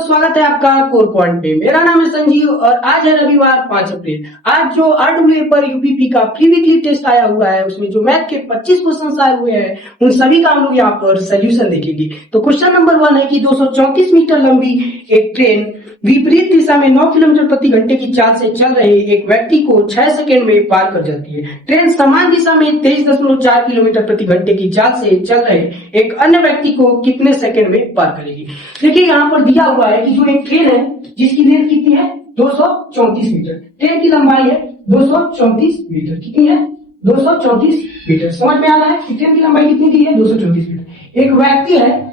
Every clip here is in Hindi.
स्वागत है आपका कोर पॉइंट पे। मेरा नाम है संजीव और आज है रविवार 5 अप्रैल। आज जो RWA पर यूपीपी का प्री वीकली टेस्ट आया हुआ है उसमें जो मैथ के 25 क्वेश्चन आए हुए हैं उन सभी का हम लोग यहाँ पर सोल्यूशन देखेंगे। तो क्वेश्चन नंबर 1 है कि 234 मीटर लंबी एक ट्रेन विपरीत दिशा में 9 किलोमीटर प्रति घंटे की चाल से चल रहे एक व्यक्ति को 6 सेकंड में पार कर जाती है। ट्रेन समान दिशा में 23.4 किलोमीटर प्रति घंटे की चाल से चल रहे एक अन्य व्यक्ति को कितने सेकंड में पार करेगी। देखिए यहाँ पर दिया हुआ है कि जो एक ट्रेन है जिसकी लेंथ कितनी है 234 मीटर, ट्रेन की लंबाई है 234 मीटर, कितनी है 234 मीटर। समझ में आ रहा है कि ट्रेन की लंबाई कितनी दी है 234 मीटर। एक व्यक्ति है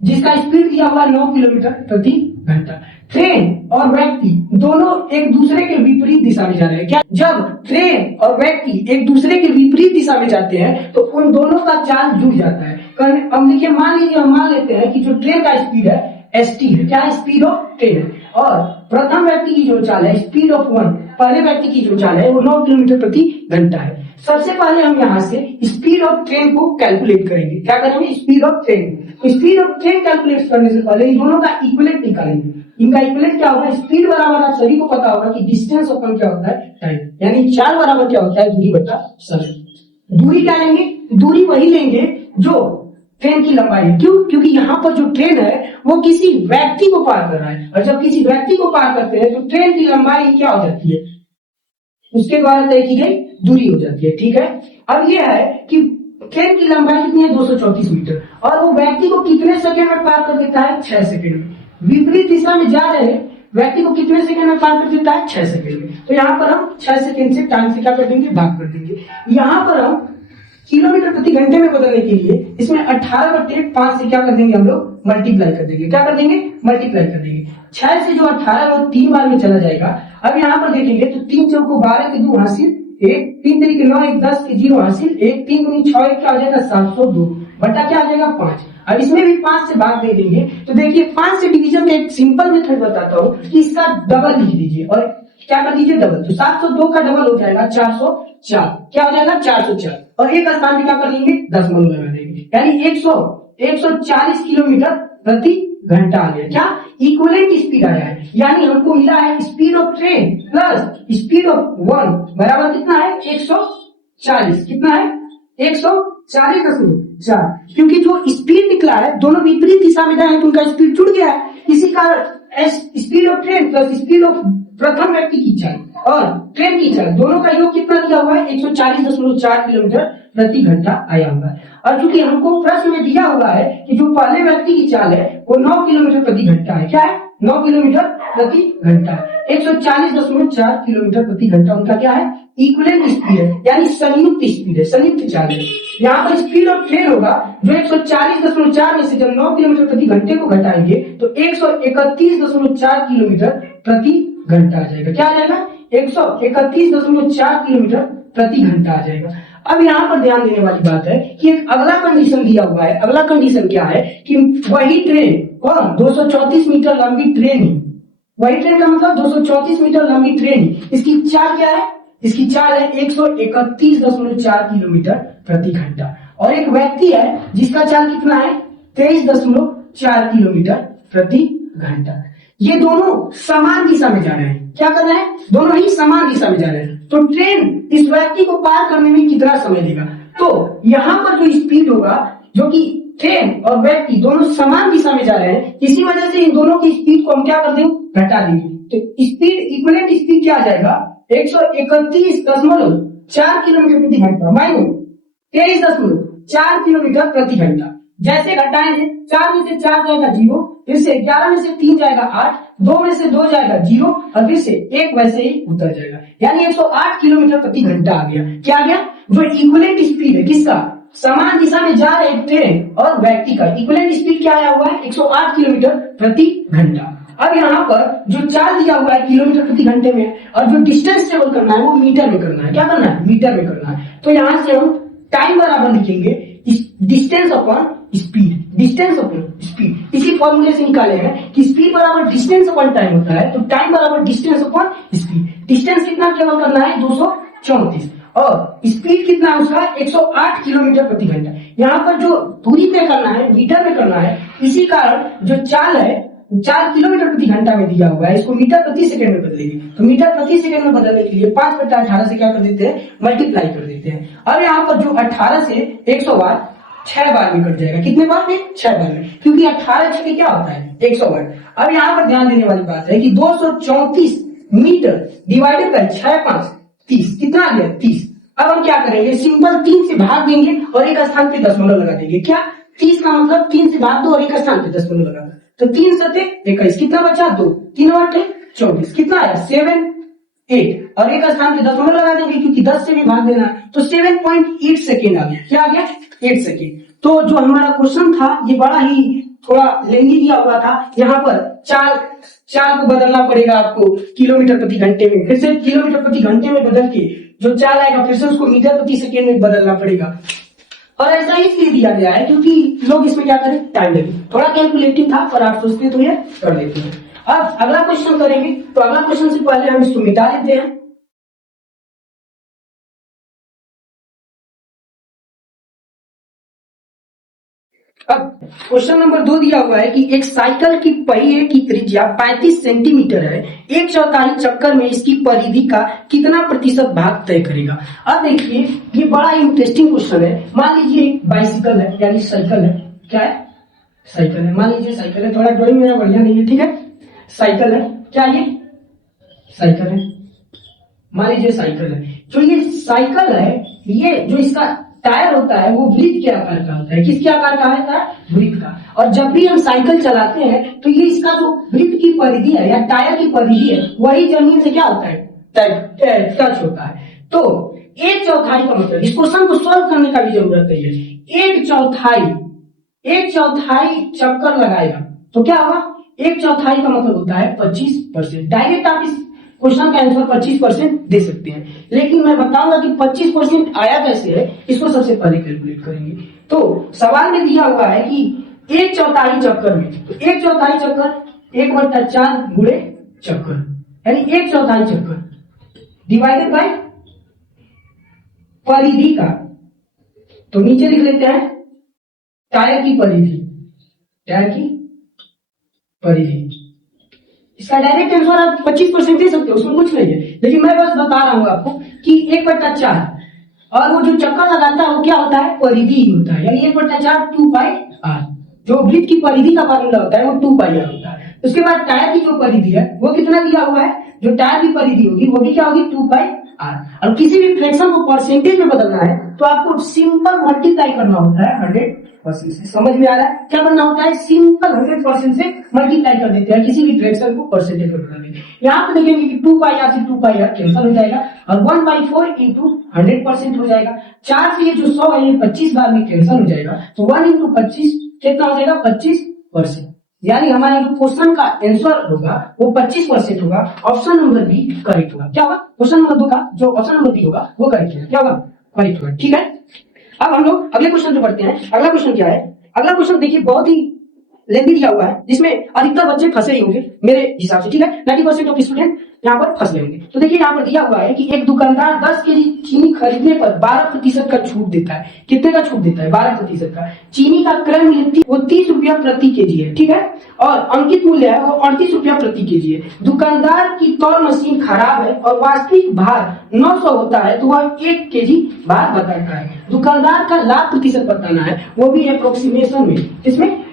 जिसका स्पीड दिया हुआ 9 किलोमीटर प्रति घंटा। ट्रेन और व्यक्ति दोनों एक दूसरे के विपरीत दिशा में जा रहे हैं। क्या जब ट्रेन और व्यक्ति एक दूसरे के विपरीत दिशा में जाते हैं तो उन दोनों का चाल जुड़ जाता है। अब देखिए मान लीजिए हम मान लेते हैं कि जो ट्रेन का स्पीड है st है, क्या है स्पीड ऑफ ट्रेन है, और प्रथम व्यक्ति की जो चाल है स्पीड ऑफ 1, पहले व्यक्ति की जो चाल है वो 9 किलोमीटर प्रति घंटा है। सबसे पहले हम यहाँ से स्पीड ऑफ ट्रेन को कैलकुलेट करेंगे। क्या करेंगे speed of train. Speed of train calculate करने से पहले इन दोनों का इक्विवेलेंट निकालेंगे। इनका इक्विवेलेंट क्या होगा, स्पीड बराबर आप सभी को पता होगा कि डिस्टेंस अपन क्या होता है टाइम, यानी चाल बराबर क्या होता है दूरी बटा समय। दूरी क्या लेंगे, दूरी वही लेंगे जो ट्रेन की लंबाई है। क्यों, क्योंकि यहाँ पर जो ट्रेन है वो किसी व्यक्ति को पार कर रहा है, और जब किसी व्यक्ति को पार करते हैं तो ट्रेन की लंबाई क्या हो जाती है, उसके द्वारा तय की गई दूरी हो जाती है। ठीक है, अब ये है कि ट्रेन की लंबाई कितनी है 234 मीटर, और वो व्यक्ति को कितने सेकंड में पार कर देता है 6 सेकंड में। विपरीत दिशा में जा रहे व्यक्ति को कितने सेकंड में पार कर देता है 6 सेकंड में। तो यहाँ पर हम 6 सेकंड से टाइम से क्या कर देंगे भाग कर देंगे। यहाँ पर हम किलोमीटर प्रति घंटे में बदलने के लिए इसमें 18/5 से क्या कर देंगे हम लोग मल्टीप्लाई कर देंगे। क्या कर देंगे मल्टीप्लाई कर देंगे। 6 से जो 18 वो 3 बार में चला जाएगा। अब यहाँ पर देखेंगे तो 3 चौको 12 के 2 हासिल 1, 3 तरीके 9 1 10 के 0 हासिल 1, 3 गुनी 6 1 क्या हो जाएगा 702 बटा क्या आ जाएगा 5। अब इसमें भी 5 से भाग दे देंगे तो देखिए 5 से डिवीजन का एक सिंपल मेथड बताता हूँ कि इसका डबल लिख दीजिए और क्या कर दीजिए डबल। तो 702 का डबल हो जाएगा 404, क्या हो जाएगा 404, और एक स्थान पे क्या कर देंगे दशमलव लगा देंगे, यानी 140 किलोमीटर प्रति घंटा आ गया। क्या इक्विवेलेंट स्पीड आया है, यानी हमको मिला है speed of train plus speed of 1 बराबर कितना है 140, कितना है 140.4, क्योंकि जो स्पीड निकला है दोनों विपरीत दिशा में जाए तो उनका स्पीड जुड़ गया है। इसी कारण speed of train plus speed of प्रथम व्यक्ति की चाल और ट्रेन की चाल दोनों का योग कितना दिया हुआ है 140.4 किलोमीटर प्रति घंटा आया हुआ है। और चूंकि हमको प्रश्न में दिया हुआ है कि जो पहले व्यक्ति की चाल है वो 9 किलोमीटर प्रति घंटा है, क्या है 9 किलोमीटर प्रति घंटा, 140.4 किलोमीटर प्रति घंटा उनका क्या है इक्विवेलेंट स्पीड है, यानी संयुक्त स्पीड है, संयुक्त चाल है। यहाँ पर स्पीड ऑफ ट्रेन होगा जो 140.4 में से जब 9 किलोमीटर प्रति घंटे को घटाएंगे तो 131.4 किलोमीटर प्रति घंटा आ जाएगा। क्या आ जाएगा 131.4 किलोमीटर प्रति घंटा आ जाएगा। अब यहाँ पर ध्यान देने वाली बात है कि एक अगला कंडीशन दिया हुआ है। अगला कंडीशन क्या है कि वही ट्रेन कौन 234 मीटर लंबी ट्रेन ही, वही ट्रेन का मतलब 234 मीटर लंबी ट्रेन ही, इसकी चाल क्या है, इसकी चाल है 131.4 किलोमीटर प्रति घंटा, और एक व्यक्ति है जिसका चाल कितना है 23.4 किलोमीटर प्रति घंटा। ये दोनों समान दिशा में जा रहे हैं। क्या कर रहे हैं, दोनों ही समान दिशा में जा रहे हैं। तो ट्रेन इस व्यक्ति को पार करने में कितना समय लेगा, तो यहाँ पर जो स्पीड होगा जो कि ट्रेन और व्यक्ति दोनों समान दिशा में जा रहे हैं, इसी वजह से इन दोनों की स्पीड को हम क्या कर देंगे घटा देंगे। तो स्पीड इक्विवेलेंट स्पीड क्या आ जाएगा 131.4 किलोमीटर प्रति घंटा माइनस 23.4 किलोमीटर प्रति घंटा। जैसे घटाएंगे 4 में से 4 जाएगा 0, फिर से 11 में से 3 जाएगा 8, 2 में से 2 जाएगा 0, और फिर से 1 वैसे ही उतर जाएगा, यानी 108 किलोमीटर प्रति घंटा आ गया। क्या आ गया, जो इक्विवेलेंट स्पीड है किसका, समान दिशा में जा रहे ट्रेन और व्यक्ति का इक्विवेलेंट स्पीड क्या आया हुआ है 108 किलोमीटर प्रति घंटा। अब यहाँ पर जो चाल दिया हुआ है किलोमीटर प्रति घंटे में, और जो डिस्टेंस ट्रेवल करना है वो मीटर में करना है। क्या करना है, मीटर में करना है। तो यहाँ से हम टाइम बराबर लिखेंगे distance upon speed, distance upon speed. इसी फॉर्मूले से निकाले हैं कि स्पीड बराबर डिस्टेंस अपॉन टाइम होता है, तो टाइम बराबर डिस्टेंस अपॉन स्पीड। डिस्टेंस कितना ट्रेवल करना है 234, और स्पीड कितना है उसका 108 किलोमीटर प्रति घंटा। यहाँ पर जो दूरी तय करना है मीटर में करना है, इसी कारण जो चाल है 4 किलोमीटर प्रति घंटा में दिया हुआ है, इसको मीटर प्रति सेकंड में बदलेगी। तो मीटर प्रति सेकंड में बदलने के लिए 5/18 से क्या कर देते हैं, मल्टीप्लाई कर देते हैं। अब यहाँ पर जो 18 से 100 वाट 6 बार में कट जाएगा। कितने बार में? 6 बार में, क्योंकि 18 छके क्या होता है 100 वाट। अब यहाँ पर ध्यान देने वाली बात है कि 234 मीटर डिवाइडेड बाई 6 5 30, कितना आ गया 30। अब हम क्या करेंगे, सिंपल 3 से भाग देंगे और एक स्थान पे दशमलव लगा देंगे। क्या 30 का मतलब 3 से भाग दो और एक स्थान पे दशमलव लगा दो, तो 3 सते 21, कितना बचा 2, 3 8 24, कितना आया 7 8 और एक स्थान पे दशमलव लगा देंगे क्योंकि 10 से भी भाग देना, तो 7.8 सेकेंड आ गया। क्या आ गया 8 सेकेंड। तो जो हमारा क्वेश्चन था ये बड़ा ही थोड़ा लेंदी दिया हुआ था। यहाँ पर चार को बदलना पड़ेगा आपको किलोमीटर प्रति घंटे में, फिर से किलोमीटर प्रति घंटे में बदल के जो चाल आएगा फिर से उसको मीटर प्रति सेकेंड में बदलना पड़ेगा। और ऐसा इसलिए दिया गया है क्योंकि लोग इसमें क्या करें, टाइम लगे। थोड़ा कैलकुलेटिव था पर आप सोचते तो ये कर लेते हैं। अब अगला क्वेश्चन करेंगे, तो अगला क्वेश्चन से पहले हम इसको मिटा देते हैं। अब क्वेश्चन नंबर 2 दिया हुआ है कि एक साइकिल की पहिए की त्रिज्या 35 सेंटीमीटर है, 1/4 चक्कर में इसकी परिधि का कितना प्रतिशत भाग तय करेगा। अब देखिए ये बड़ा इंटरेस्टिंग क्वेश्चन है। मान लीजिए बाइसिकल है, यानी साइकिल है। क्या है? साइकिल है। मान लीजिए साइकिल है, थोड़ा ड्राइंग मेरा बढ़िया नहीं है, ठीक है। साइकिल है, क्या ये साइकिल है, मान लीजिए साइकिल है। जो ये साइकिल है, ये जो इसका टायर होता है वो वृत्त के आकार का होता है। किसके आकार का है? वृत्त का। और जब भी हम साइकिल चलाते हैं तो ये इसका जो वृत्त की परिधि है या टायर की परिधि है वही जमीन से क्या होता है, टच होता है। तो 1/4 का मतलब, इस क्वेश्चन को सॉल्व करने का भी जरूरत नहीं है। 1/4 चक्कर लगाएगा तो क्या होगा, 1/4 का मतलब होता है 25%। डायरेक्ट आप इस क्वेश्चन का आंसर 25% दे सकते हैं, लेकिन मैं बताऊंगा कि 25% आया कैसे है, इसको सबसे पहले कैलकुलेट करेंगे। तो सवाल में दिया हुआ है कि 1/4 चक्कर में, तो 1/4 चक्कर 1/4 गुणे चक्कर, यानी 1/4 चक्कर डिवाइडेड बाय परिधि का। तो नीचे लिख लेते हैं टायर की परिधि, टायर की परिधि। इसका डायरेक्ट आंसर आप 25% दे सकते हो, उसमें कुछ नहीं है, लेकिन मैं बस बता रहा हूं आपको कि 1/4 और वो जो चक्कर लगाता है वो क्या होता है, परिधि ही होता है, यानी 1/4 2πr। जो वृत्त की परिधि का फार्मूला होता है वो 2πr होता है। उसके बाद टायर की जो परिधि है वो कितना दिया हुआ है, जो टायर की परिधि होगी वो भी क्या होगी 2πr। और किसी भी फ्रैक्शन को परसेंटेज में बदलना है तो आपको सिंपल मल्टीप्लाई करना होता है 100% से। समझ में आ रहा है? क्या करना होता है, सिंपल 100% से मल्टीप्लाई कर देते हैं किसी भी फ्रैक्शन को परसेंटेज में बदलने। यहाँ पे देखेंगे कि 2πr से 2πr कैंसिल हो जाएगा और 1/4 इंटू 100% हो जाएगा। 4 से ये जो 100 है ये 25 बार में कैंसिल हो जाएगा, तो 1 इंटू 25 कितना हो जाएगा 25%। यानी हमारे जो क्वेश्चन का आंसर होगा वो 25% होगा। ऑप्शन नंबर बी करेक्ट होगा। क्या होगा, क्वेश्चन नंबर 2 का जो ऑप्शन नंबर बी होगा वो करेक्ट होगा। क्या होगा, करेक्ट होगा। ठीक है, अब हम लोग अगले क्वेश्चन पे बढ़ते हैं। अगला क्वेश्चन क्या है, अगला क्वेश्चन देखिए बहुत ही लेंदी दिया हुआ है, जिसमें अधिकतर बच्चे फंसे ही होंगे मेरे हिसाब से। ठीक है, 90% ऑफ स्टूडेंट यहाँ पर फंस गए होंगे। तो देखिए यहाँ पर दिया हुआ है कि एक दुकानदार 10 केजी चीनी खरीदने पर 12% का छूट देता है। कितने का छूट देता है, 12% का। चीनी का क्रय मूल्य वो 30 रुपया प्रति केजी है, ठीक है, और अंकित मूल्य है वो 38 रुपया प्रति केजी है। दुकानदार की तौल मशीन खराब है और वास्तविक भार 900 होता है, तो वह 1 केजी भार बताता है। दुकानदार का लाभ प्रतिशत बताना है, वो भी अप्रोक्सीमेशन में, इसमें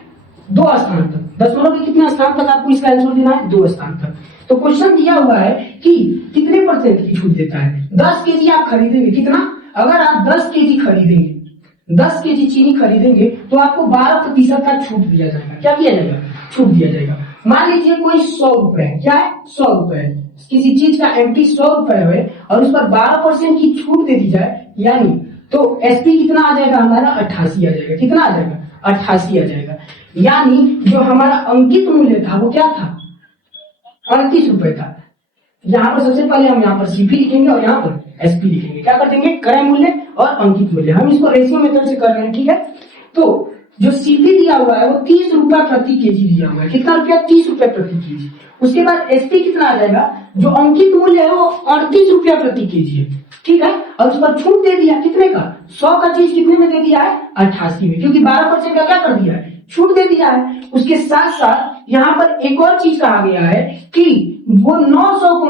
2 स्थान तक, दशमलव के कितने स्थान तक आपको इसका आंसर देना है, 2 स्थान तक। तो क्वेश्चन दिया हुआ है कि कितने % की छूट देता है। 10 केजी आप खरीदेंगे, कितना, अगर आप 10 केजी खरीदेंगे, 10 केजी चीनी खरीदेंगे तो आपको 12% का छूट दिया जाएगा। क्या दिया जाएगा, छूट दिया जाएगा। मान लीजिए कोई 100 रुपए, क्या है 100 रुपए, किसी चीज का एमटी 100 रुपए है और उस पर 12% की छूट दे दी जाए, यानी तो एसपी कितना आ जाएगा हमारा 88 आ जाएगा। कितना आ जाएगा, 88 आ जाएगा। यानी जो हमारा अंकित मूल्य था वो क्या था, 38 रुपए था। यहाँ पर सबसे पहले हम यहाँ पर सीपी लिखेंगे और यहाँ पर एसपी लिखेंगे। क्या कर देंगे, क्रय मूल्य और अंकित मूल्य। हम इसको रेशियो मेथड से कर रहे हैं, ठीक है। तो जो सीपी दिया हुआ है वो 30 रुपया प्रति केजी दिया हुआ है। कितना रुपया, 30 रुपया प्रति केजी। उसके बाद एसपी कितना आ जाएगा, जो अंकित मूल्य है वो 38 रुपया प्रति केजी है, ठीक है। और उस पर छूट दे दिया कितने का, 100 का चीज कितने में दे दिया है, 88 में, क्योंकि 12% का क्या कर दिया है, छूट दे दिया है। उसके साथ साथ यहाँ पर एक और चीज कहा गया है कि वो 900 को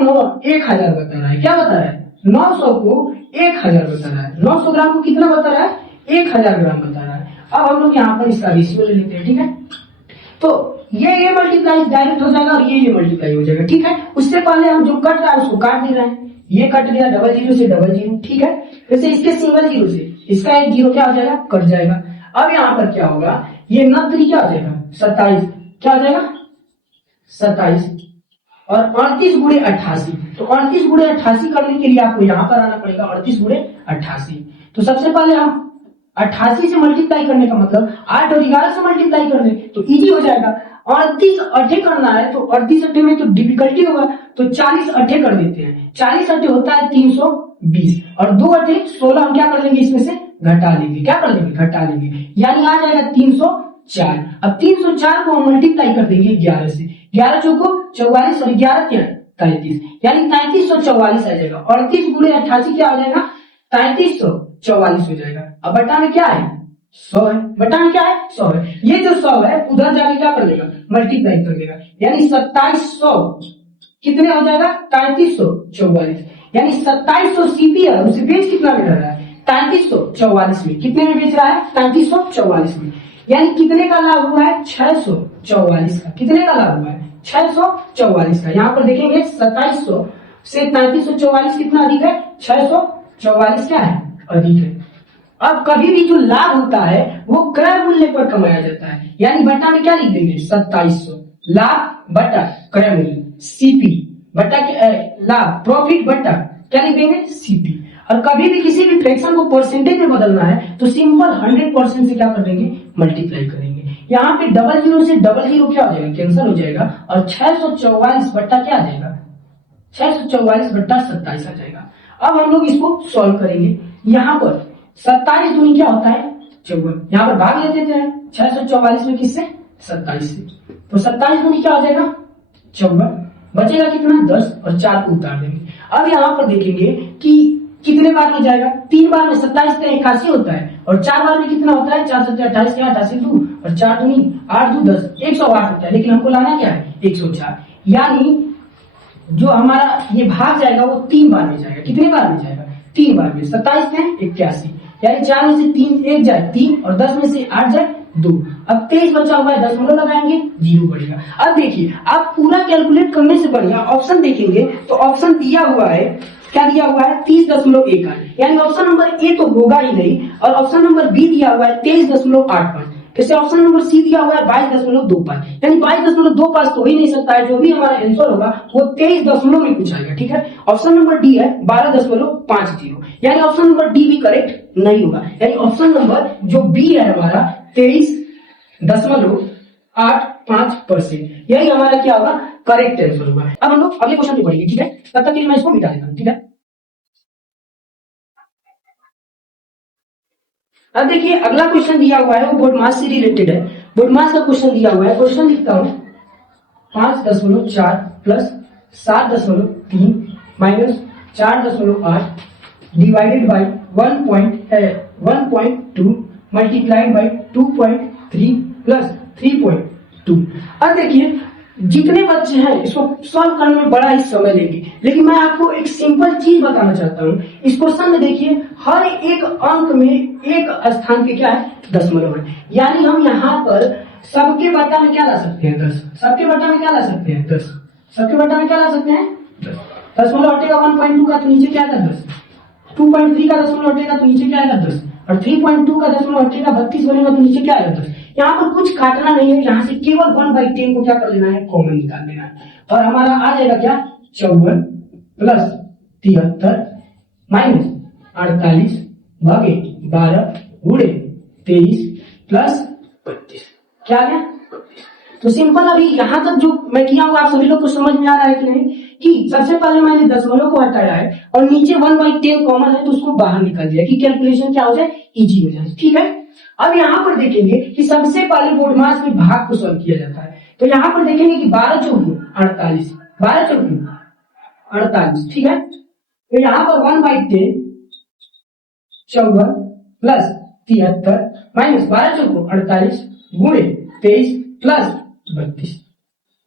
1000 बता रहा है। क्या बता रहा है? 900 को 1000 बता रहा है। 900 ग्राम को कितना बता रहा है? 1000 ग्राम बता रहा है। अब हम लोग यहाँ पर इसका रेशियो ले लेते हैं, ठीक है। तो ये मल्टीप्लाई डायरेक्ट हो जाएगा और ये मल्टीप्लाई हो जाएगा, ठीक है। उससे पहले हम जो कट रहा है उसको काट दे रहे हैं। ये कट गया, डबल जीरो से डबल जीरो, ठीक है। वैसे इसके सिंगल जीरो से इसका एक जीरो क्या हो जाएगा? कट जाएगा। अब यहाँ पर क्या होगा? ये 9 क्या हो जाएगा? 27। क्या हो जाएगा? 27 और 38 गुणे 88। तो 38 गुणे 88 करने के लिए आपको यहाँ पर आना पड़ेगा। 38 गुणे 88। तो सबसे पहले हम 88 से मल्टीप्लाई करने का मतलब 8 और 11 से मल्टीप्लाई कर ले तो इजी हो जाएगा। 38 अठे करना है तो 38 अठे में तो डिफिकल्टी होगा, तो 40 अठे कर देते हैं। 40 अठे होता है 320 और 2 अठे 16 हम क्या कर लेंगे? इसमें से घटा लेंगे। क्या कर लेंगे? घटा लेंगे, यानी आ जाएगा 304। अब 304 को हम मल्टीप्लाई कर देंगे 11 से। 11 चौको 44 और 11 क्या? 33, यानी 3344 आ जाएगा। 38 गुणे 88 क्या हो जाएगा? 3344 हो जाएगा। अब बटा में क्या है? 100 है। बटा में क्या है? 100 है। ये जो 100 है उधर जाके क्या कर लेगा? मल्टीप्लाई कर लेगा, यानी 2700 कितने हो जाएगा? 3344, यानी 2700 सीपी है। उसे बेच कितना में रहा है? 3344 में। कितने में बेच रहा है? 3344 में। यानी कितने का लाभ हुआ है? 644 का। कितने का लाभ हुआ है? 644 का। यहाँ पर देखेंगे 2700 से 3344 कितना अधिक है? 644 क्या है? अधिक है। अब कभी भी जो लाभ होता है वो क्रय मूल्य पर कमाया जाता है, यानी बटा में क्या लिख देंगे? 2700 लाभ बटा क्रय मूल्य, सीपी बटा लाभ प्रॉफिट बटा क्या लिख देंगे? सीपी। और कभी भी किसी भी फ्रैक्शन को परसेंटेज में बदलना है तो सिंपल 100% से क्या कर देंगे? मल्टीप्लाई करेंगे। यहाँ पे डबल जीरो से डबल जीरो क्या हो जाएगा? कैंसिल हो जाएगा और 644 बट्टा क्या आ जाएगा? 644 बट्टा 27 आ जाएगा। अब हम लोग इसको सॉल्व करेंगे। यहाँ पर 27 दूनी क्या होता है? 54। यहाँ पर भाग लेते थे 644 में किससे? 27 से। तो 27 दूनी क्या हो जाएगा? 54। बचेगा कितना? 10 और 4 को उतार देंगे। अब यहाँ पर देखेंगे कि कितने बार में जाएगा? 3 बार में 27 से 81 होता है और 4 बार में कितना होता है? 4 7 28 क्या? 88 2 और 4 दूनी 8 2 10 108 होता है। लेकिन हमको लाना क्या है? 104। यानी जो हमारा ये भाग जाएगा वो 3 बार में जाएगा। कितने बार में जाएगा? 3 बार में। 27 में 81, यानी 4 में से 3 1 जाए 3 और 10 में से 8 जाए 2। अब 23 बचा हुआ है, दशमलव लगाएंगे, 0 बढ़ेगा। अब देखिए, आप पूरा कैलकुलेट करने से बढ़िया ऑप्शन देखेंगे तो ऑप्शन दिया हुआ है, क्या दिया हुआ है? 30.1, यानी ऑप्शन नंबर ए तो होगा ही नहीं। और ऑप्शन नंबर बी दिया हुआ है 23.85। जैसे ऑप्शन नंबर सी दिया हुआ है 22.25, यानी 22.25 तो हो ही नहीं सकता है। जो भी हमारा आंसर होगा वो 23 दशमलव में कुछ आएगा, ठीक है। ऑप्शन नंबर डी है 12.50, यानी ऑप्शन नंबर डी भी करेक्ट नहीं होगा। यानी ऑप्शन नंबर जो बी है हमारा 23.85%, यही हमारा क्या होगा? करेक्ट आंसर होगा। अब हम लोग अगले क्वेश्चन पे बढ़ेंगे, ठीक है। तब तक के लिए मैं इसको मिटा देता हूं, ठीक है। अब देखिए, अगला क्वेश्चन दिया हुआ है वो बोर्ड मास से रिलेटेड है। बोर्ड मास का क्वेश्चन दिया हुआ है। क्वेश्चन लिखता हूं 5.4 plus 7.3 minus 4.8 divided by 1.2 multiplied by 2.3 plus 3.2। अब देखिए, जितने बच्चे हैं इसको सॉल्व करने में बड़ा ही समय लेंगे, लेकिन मैं आपको एक सिंपल चीज बताना चाहता हूँ। इस क्वेश्चन में देखिए, हर एक अंक में एक स्थान पे क्या है? दशमलव है। यानी हम यहाँ पर सबके बटा में क्या ला सकते हैं? 10। सबके बटा में क्या ला सकते हैं? 10। सबके बटा में क्या ला सकते हैं? 10। दशमलव हटेगा 1.2 का तो नीचे क्या आएगा? 10। 2.3 का दशमलव हटेगा तो नीचे क्या आएगा? 10। और 3.2 का दशमलव हटेगा 32 बनेगा तो नीचे क्या आएगा? 10। यहाँ पर कुछ काटना नहीं है, यहाँ से केवल 1/10 को क्या कर लेना है? कॉमन निकाल लेना है। और हमारा आ जाएगा क्या? 54 प्लस 73 माइनस 48 भागे 12 गुणे 23 प्लस 32। क्या आ गया? 32। तो सिंपल अभी यहाँ तक जो मैं किया हूँ आप सभी लोग को समझ में आ रहा है कि नहीं? कि सबसे पहले मैंने दशमलव को हटाया है और नीचे 1/10 कॉमन है तो उसको बाहर निकाल दिया कि कैलकुलेशन क्या हो जाए? इजी हो जाए, ठीक है। अब यहाँ पर देखेंगे कि सबसे पहले बोर्ड मास में भाग को सॉल्व किया जाता है। तो यहाँ पर देखेंगे कि 12 चौकी 48, 12 चौकी 48, ठीक है। तो यहाँ पर 1/10 54 प्लस 73 माइनस 12 चौको 48 गुणे 23 प्लस 32।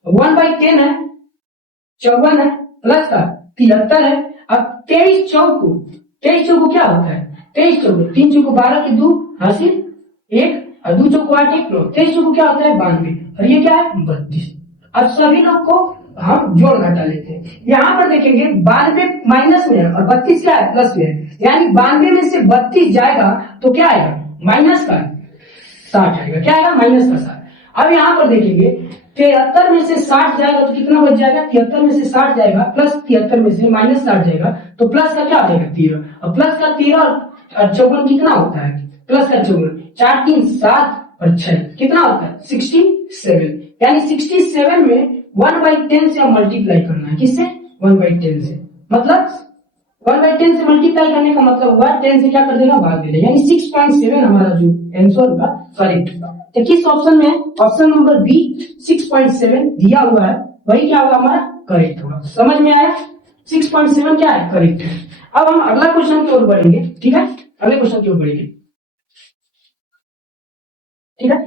1/10 है, 54 है, प्लस का 73 है। अब 23 चौको क्या होता है? 23 चौको 3 चौको 12 के 2 हासिल 1 और 2 चौको 8 1 9, 23 चौको क्या होता है? 92 और ये क्या है? 32। अब सभी लोग को हम जोड़ घटा लेते हैं। यहाँ पर देखेंगे 92 माइनस में है और 32 क्या है? प्लस में है, यानी 92 में से 32 जाएगा तो क्या आएगा? माइनस का 60 आएगा। क्या आएगा? माइनस का 60। अब यहाँ पर देखेंगे 73 में से 60 जाएगा तो कितना बच जाएगा? 73 में से 60 जाएगा प्लस 73 में से माइनस 60 जाएगा तो प्लस का क्या आ जाएगा? 13। और प्लस का 13 और 54 कितना होता है? प्लस का 54, 4 3 7 और 6 कितना होता है? 67। यानी 67 में 1/10 से मल्टीप्लाई करना है। किससे? 1/10 से। मतलब 1/10 से मल्टीप्लाई करने का मतलब हुआ 10 से क्या कर देगा? भाग देगा, यानी 6.7 हमारा जो आंसर होगा करेक्ट होगा। तो किस ऑप्शन में है? ऑप्शन नंबर बी 6.7 दिया हुआ है, वही क्या होगा? हमारा करेक्ट होगा। समझ में आया? 6.7 क्या है? करेक्ट है। अब हम अगला क्वेश्चन की ओर बढ़ेंगे। ठीक है, अगले क्वेश्चन की ओर बढ़ेंगे। ठीक है,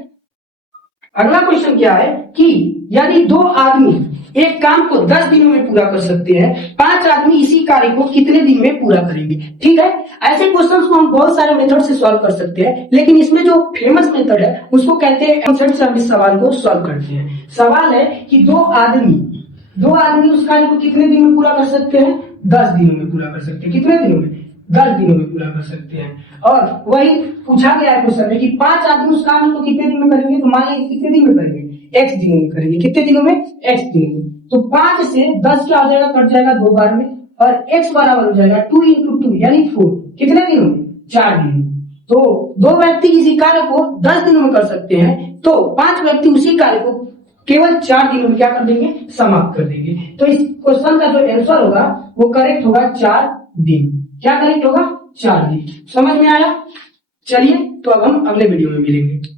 अगला क्वेश्चन क्या है कि यदि 2 आदमी एक काम को 10 दिनों में पूरा कर सकते हैं, 5 आदमी इसी कार्य को कितने दिन में पूरा करेंगे? ठीक है, ऐसे क्वेश्चंस को हम बहुत सारे मेथड से सॉल्व कर सकते हैं, लेकिन इसमें जो फेमस मेथड है उसको कहते हैं मेथड से हम इस सवाल को सॉल्व करते हैं। सवाल है कि 2 आदमी उस कार्य को कितने दिन में पूरा कर सकते हैं? 10 दिनों में पूरा कर सकते हैं। कितने दिनों में? 10 दिनों में पूरा कर सकते हैं। और वही पूछा गया है क्वेश्चन में कि 5 आदमी उस काम को कितने दिन में करेंगे? तो मान लीजिए कितने दिन में करेंगे? x दिनों में करेंगे। कितने दिनों में? x दिनों में। तो 5 से 10 क्या हो जाएगा? कट जाएगा 2 बार में और x बराबर हो जाएगा 2 × 2 यानी 4। कितने दिनों में? 4 दिन। तो 2 व्यक्ति किसी कार्य को 10 दिनों में कर सकते हैं, तो 5 व्यक्ति उसी कार्य को केवल 4 दिनों में क्या कर देंगे? समाप्त कर देंगे। तो इस क्वेश्चन का जो आंसर होगा वो करेक्ट होगा 4 दिन। क्या करेक्ट होगा? 4 दिन। समझ में आया? चलिए तो अब हम अगले वीडियो में मिलेंगे।